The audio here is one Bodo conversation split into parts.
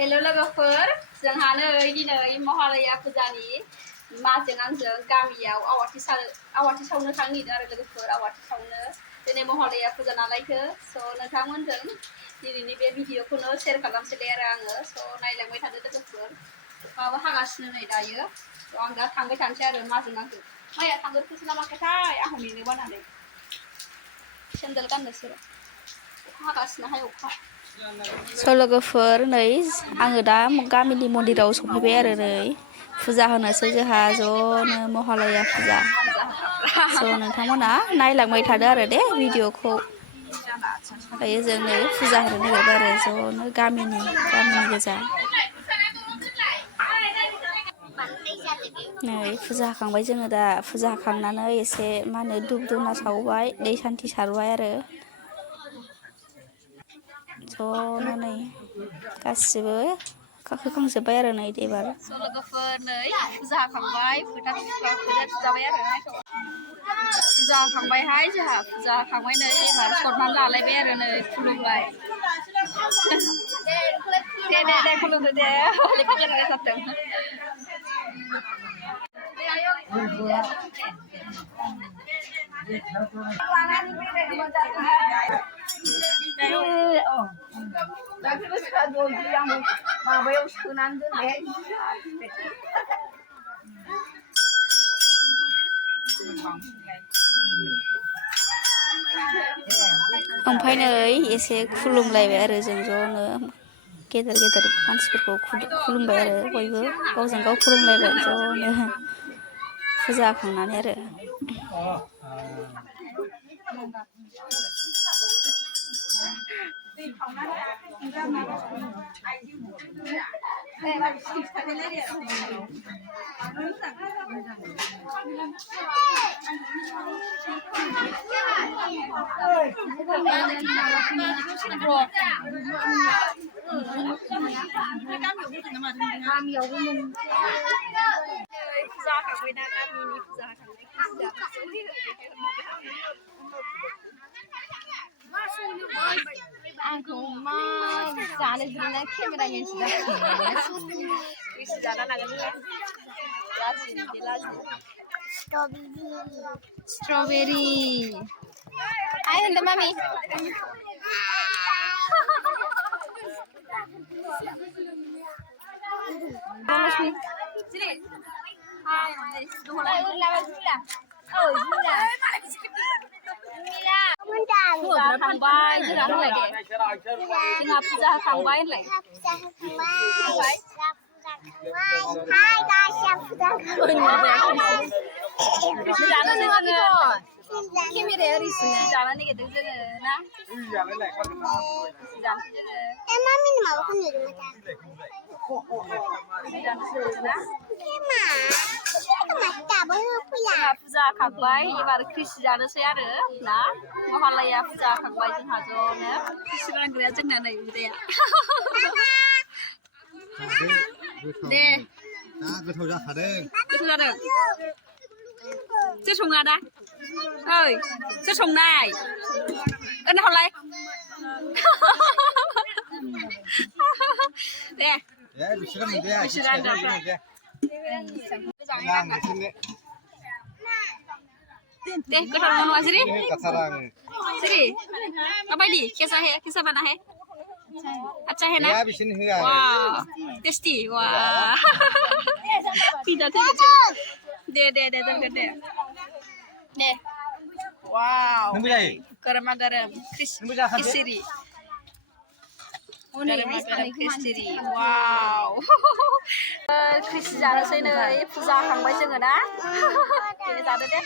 हेल' लोगोफोर जोंहा नै दिनै महालया फुजानि माजों आंजों गामियाव आवाथि सावनो थांनो नागिरदों आरो लोगोफोर आवाथि सावनो दिनै महालया फुजा नालायथो स' नोंथांमोनजों दिनैनि बे भिडिअखौनो शेयार खालामसैलाय आरो आङो स' नायलांबाय थादो लोगोफोर माबा हागासिनो नै दायो स' आं दा थांबाय थानोसै आरो माजों आंजों माया थांगोरखोसो ना माखोथाय आंखौ नेनो बानानै सेन्देल गाननोसो अखा हागासिनोहाय अखा स' लोगोफोर नै आङो दा गामिनि मन्दिराव सफैबाय आरो नै फुजा होनोसै जोंहा ज'नो महालया फुजा स' नोंथांमोना नायलांबाय थादो आरो दे भिडिअखौ दायो जों नै फुजा होनो नागिरबाय आरो ज'नो गामिनि गोजा नै फुजा होखांबाय जोङो दा फुजा होखांनानै एसे मा होनो धुप धुना सावबाय दै सान्थि सारबाय आरो ज'नो नै गासिबो होखांजोब्बाय आरो नै एबार स' लोगोफोर नै फुजा होखांबाय फोथा थुजाबाय आरो फुजा होखांबायहाय जोंहा फुजा होखांबाय नै एबार सनमान लालायबाय आरो नै खुलुमबाय दे खुलुमदो दे जाथों माबायाव सोनानै दोननाय ओमफ्राय नै एसे खुलुमलायबाय आरो जों ज'नो गेदेर मानसिफोरखौ खुलुमबाय आरो बयबो गावजों गाव खुलुमलायबाय ज'नो फुजा होखांनानै आरो गामियावबो फुजा होखांबायना गामिनि फुजा आंखौ मा जानो बिदिनो केमेरामेन जाना लागोन स्ट्रबेरी हाय होनदो मामि थांबाय जोंहा होनलाय दे जोंहा फुजा होखांबाय होनलाय केमेराया ओरैसो जानो नागिरदों जोङो ना फुजा होखांबाय एबार ख्रिसि जानोसै आरो ना महालया फुजा होखांबाय जोंहा ज'नो ख्रिसि रानग्राया जोंना नै बिदाया दे गोथाव जाखादों गोथाव जादों सोर सङो आदा ओइ सोर संनाय ओरैनो हरलाय दे दे गोथाव नङा सिरि माबायदि केसा बाना है अच्छा है ना वाह टेस्टी वाह दे वाव गरमा गरम खिचड़ी खिचड़ी वाव ख्रिसि जानोसै नै फुजा होखांबाय जोङो ना दे जादो दे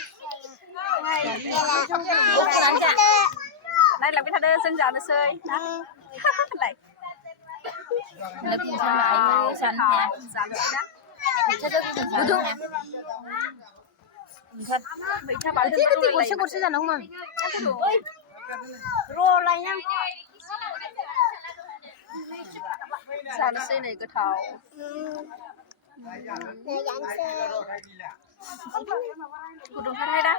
नायलांबाय थादो जों जानोसै ना मैथा बाथोन गरसे जानांगौ मामि जानोसै नै गोथाव गुदुंथारहाय दा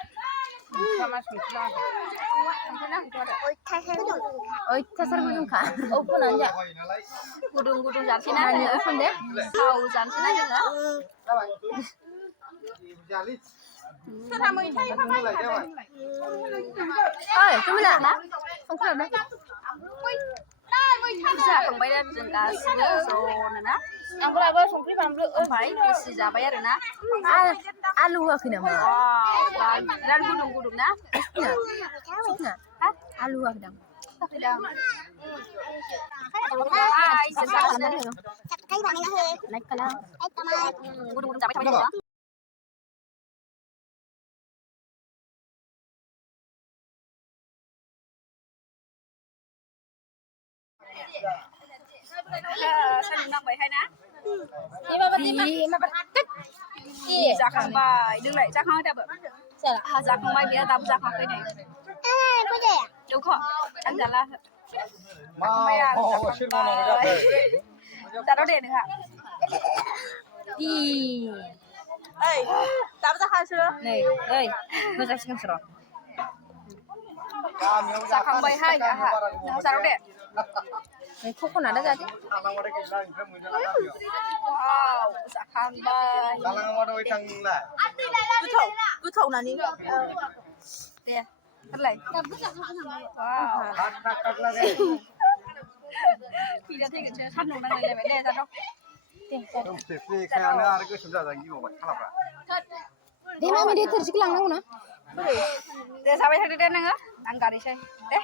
Ôi, thật sao không khả? Ô, con nói vậy. Gudung jantina Mà nhớ nữa. phân đấy. Sau jantina nữa. Ơi, chúng mình là không phải đâu. Bisa kang bay dan jeng kasih zona na. Ang wala ba sung kripan blue. Bay si jabay ada na. Alu aku nama. Wow, dan gudung na. Sukna. Alu aku dang. Tapi dah. Ay, sesakan na. Like ka lang. Gudung jabay jabay na. Sao đừng bay hay ná? Di ma patik. Dạ không bay, đừng lại chắc hơi ta bự. Dạ không bay bia tao dạ không cái này. Có gì à? Đúng không? Anh dạ là Mau, ta đâu để được hả? Di. Ê, tao dạ hai chưa? Này, ơi. Nó ra xem sửa. Dạ không bay hay hả? Dạ đâu để? Này khúc con nào đã ra chứ? Wow, dạ không bay. cứ thầu là ní Nè, cắt lại. Wow. Khi đã thấy cái chơi khăn nụ đang này phải đè ra đâu? Di ma mi dia terus kelang nang na. Để sao bay thằng đi đen nè? Đang cả đi chơi. Đấy.